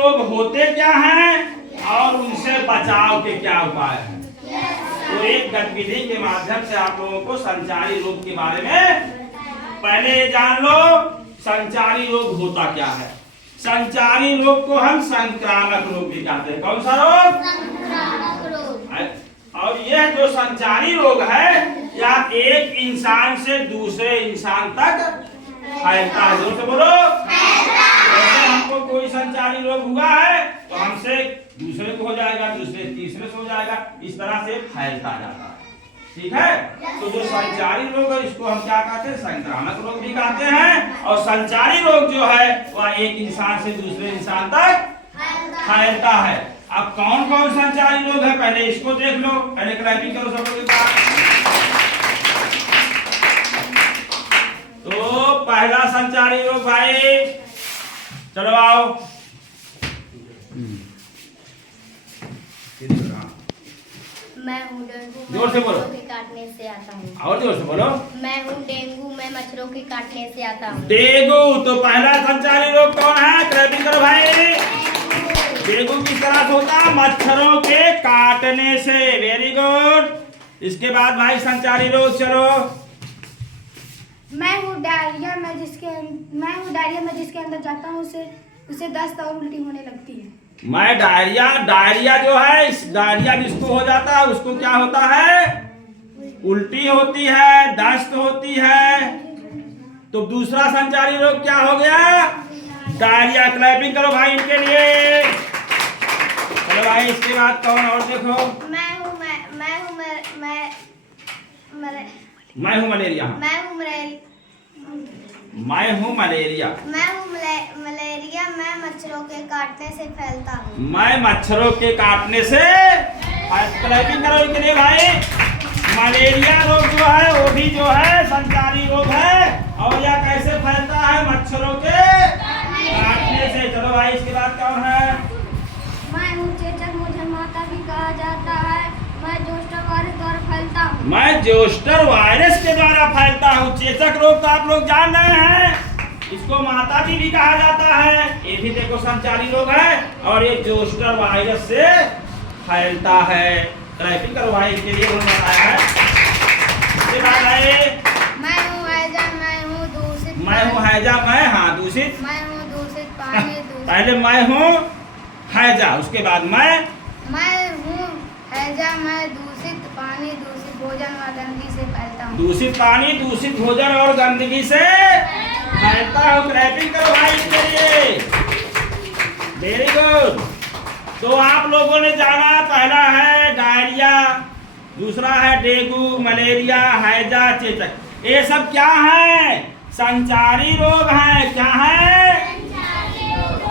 रोग होते क्या हैं और उनसे बचाव के क्या उपाय हैं। तो एक गतिविधि के माध्यम से आप लोगों को संचारी रोग के बारे में पहले जान लो। संचारी रोग होता क्या है। संचारी रोग को हम संक्रामक रोग भी कहते हैं। कौन सा रोग? संक्रामक रोग। और यह जो संचारी रोग है या एक इंसान से दूसरे इंसान तक फैलता है। जोर से बोलो। जैसे हमको कोई संचारी रोग हुआ है तो हमसे दूसरे को हो जाएगा, दूसरे तीसरे से हो जाएगा, इस तरह से फैलता जाता है। ठीक है। तो जो संचारी रोग है इसको हम क्या कहते हैं? संक्रामक रोग भी कहते हैं। और संचारी रोग जो है वह एक इंसान से दूसरे इंसान तक फैलता है। अब कौन कौन संचारी रोग है पहले इसको देख लो। पहले क्लैपिंग करो सब लोग। तो पहला संचारी रोग भाई, चलो आओ। मैं हूँ डेंगू, जोर से बोलो। मच्छरों के काटने से आता हूँ। और जोर से बोलो। मैं हूँ डेंगू, मैं मच्छरों के काटने से आता हूँ। डेंगू। तो पहला संचारी रोग कौन है? क्लैपिंग करो भाई। डेंगू किस तरह से होता है? मच्छरों के काटने से। Very good. इसके बाद भाई संचारी रोग चलो। मैं हूँ डायरिया, मैं जिसके अंदर जाता हूँ उसे दस्त और उल्टी होने लगती है। मैं डायरिया जो है, इस डायरिया जिसको हो जाता है उसको क्या होता है? उल्टी होती है, दस्त होती है। तो दूसरा संचारी रोग क्या हो गया? डायरिया। क्लैपिंग करो भाई इनके लिए। चलो भाई इसके बाद कौन और देखो। मैं हूँ मलेरिया। मैं मच्छरों के काटने से फैलता हूँ। मैं मच्छरों के काटने से। क्लैपिंग करो इनके लिए भाई। मलेरिया रोग जो है वो भी जो है संचारी रोग है। और यह कैसे फैलता है? मच्छरों के काटने से। चलो भाई इसके बाद कौन है? मैं हूँ चेचक, मुझे माता भी कहा जाता है। मैं जोस्टर वायरस द्वारा फैलता हूँ। मैं जोस्टर वायरस के द्वारा फैलता हूँ। चेचक रोग तो आप लोग जान रहे हैं, इसको माता भी कहा जाता है। ये भी देखो संचारी रोग है और ये जोस्टर वायरस से फैलता है। क्लैपिंग करो भाई इसके लिए उन्होंने बताया है। इसके बाद है मैं हूँ हैजा, मैं हूँ दूषित। मैं हूँ हैजा, मैं हाँ दूषित। मैं हूँ दूषित पानी, दूषित। पहले मैं हूँ हैजा, उसके बाद मैं हूँ हैजा, मैं दूषित पानी, दूषित भोजन और गंदगी से फैलता हूँ। दूषित पानी, दूषित भोजन और गंदगी से फैलता हूँ। क्लैपिंग करो भाई इसके लिए। Very good. तो आप लोगों ने जाना, पहला है डायरिया, दूसरा है डेंगू, मलेरिया, हैजा, चेचक। ये सब क्या है? संचारी रोग है। क्या है?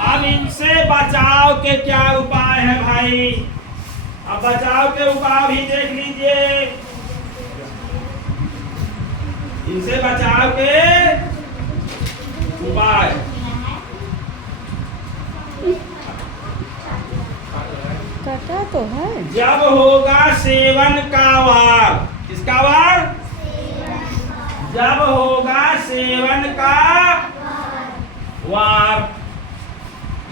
अब इनसे बचाव के क्या उपाय है भाई? अब बचाव के उपाय भी देख लीजिए। इनसे बचाव के उपाय। कटा तो है। जब होगा सेवन का वार। किसका वार? जब होगा सेवन का वार।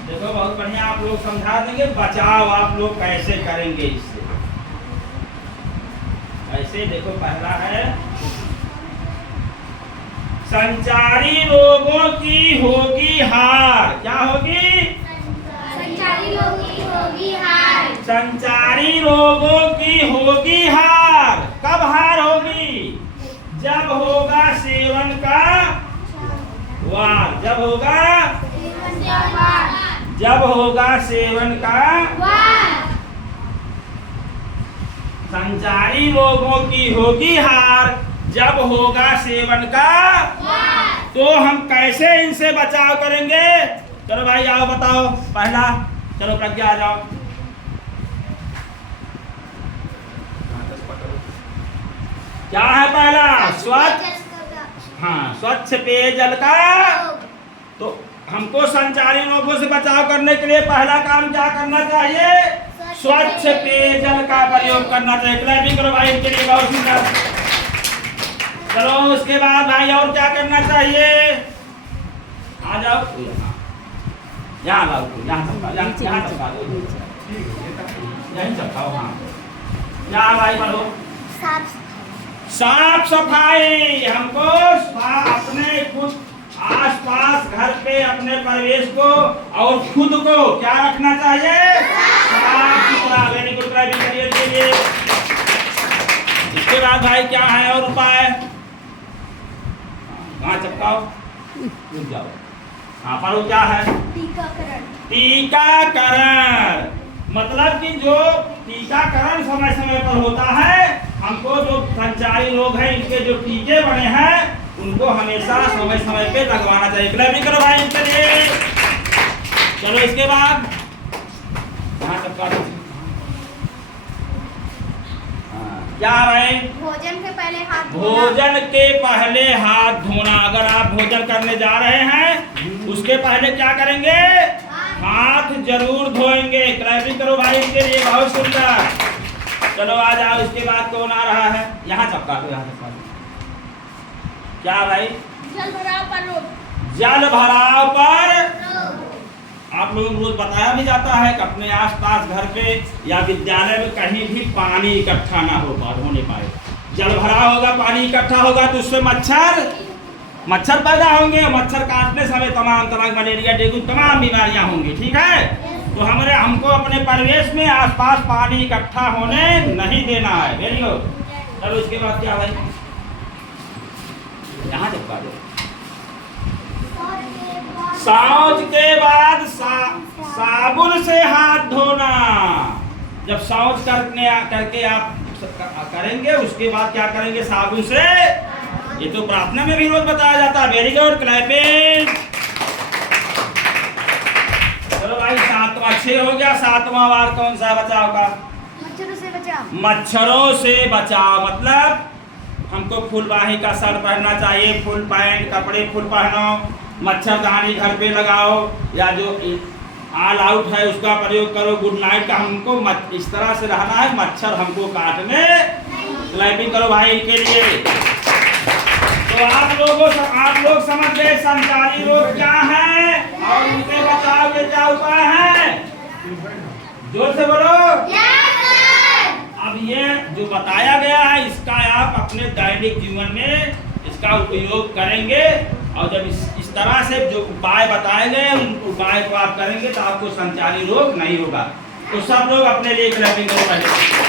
देखो बहुत बढ़िया आप लोग समझा देंगे। बचाव आप लोग कैसे करेंगे इससे। ऐसे देखो पहला है संचारी रोगों की होगी हार। क्या होगी? संचारी रोगों की होगी हार। संचारी रोगों की होगी हार। कब हार होगी? जब होगा सेवन का वार। जब होगा सेवन का वार। संचारी रोगों की होगी हार जब होगा सेवन का। तो हम कैसे इनसे बचाव करेंगे? चलो भाई आओ बताओ। पहला चलो प्रज्ञा आ जाओ। क्या है पहला? स्वच्छ पेयजल का। तो हमको संचारी रोगों से बचाव करने के लिए पहला काम क्या करना चाहिए? स्वच्छ पेयजल का प्रयोग करना चाहिए। क्लैपिंग करो भाई इनके लिए। बहुत सुंदर। चलो उसके बाद भाई और क्या करना चाहिए? आ जाओ। यहाँ लाओ तुम, यहाँ चपका, यहाँ चपका दो, यहीं चपकाओ। हाँ यहाँ भाई बोलो साफ सफाई। हमको अपने खुद आसपास घर पे अपने परिवेश को और खुद को क्या रखना चाहिए, साफ सुथरा। वेरी गुड, ड्राइविंग करियर के लिए। इसके बाद भाई क्या है और उपाय, कहाँ चपकाओ, रुक जाओ। हाँ पढ़ो क्या है, टीकाकरण। टीकाकरण मतलब कि जो टीकाकरण समय समय पर होता है, हमको जो संचारी रोग हैं इनके जो टीके बने हैं उनको हमेशा समय समय पे लगवाना चाहिए। क्लैपिंग करो भाई इनके लिए। चलो इसके बाद यहाँ तक क्या भाई, भोजन के पहले हाथ धोना। भोजन के पहले हाथ धोना। अगर आप भोजन करने जा रहे हैं उसके पहले क्या करेंगे, हाथ जरूर धोएंगे। क्लैपिंग करो भाई इनके लिए, बहुत सुंदर। चलो आ जाओ, इसके बाद कौन आ रहा है, यहाँ चपका दो, यहाँ चपका दो। क्या भाई, जल भराव पर रोक। जल भराव पर आप लोगों को रोज बताया भी जाता है कि अपने आसपास घर पे या विद्यालय में कहीं भी पानी इकट्ठा ना होने पाए। जल भराव होगा, पानी इकट्ठा होगा तो उससे मच्छर पैदा होंगे। मच्छर काटने समय तमाम मलेरिया, डेंगू तमाम बीमारियां होंगी। ठीक है, तो हमको अपने परिवेश में आसपास पानी इकट्ठा होने नहीं देना है। Very good. चलो इसके बाद क्या भाई, यहाँ चपका दो। शौच के बाद साबुन से हाथ धोना। जब शौच करके आप करेंगे उसके बाद क्या करेंगे, साबुन से। ये तो प्रार्थना में भी रोज बताया जाता है। Very good, clapping. चलो भाई 6 हो गया। 7वां वार कौन सा बचाव का, मच्छरों से बचाव। मच्छरों से बचाव मतलब हमको फुलवाही का शर्ट पहनना चाहिए, फुल पैंट कपड़े फुल पहनो, मच्छरदानी घर पे लगाओ या जो ऑल आउट है उसका प्रयोग करो। गुड नाइट का हमको इस तरह से रहना है, मच्छर हमको काटने। क्लैपिंग करो भाई इनके लिए। तो आप लोग समझ गए संचारी रोग क्या है और उनके बचाव के क्या उपाय हैं, जोर से बोलो। अब ये जो बताया गया है इसका आप अपने दैनिक जीवन में इसका उपयोग करेंगे और जब इस तरह से जो उपाय बताए गए उन उपाय को आप करेंगे तो आपको संचारी रोग नहीं होगा। तो सब लोग अपने लिए क्लैपिंग करो पहले।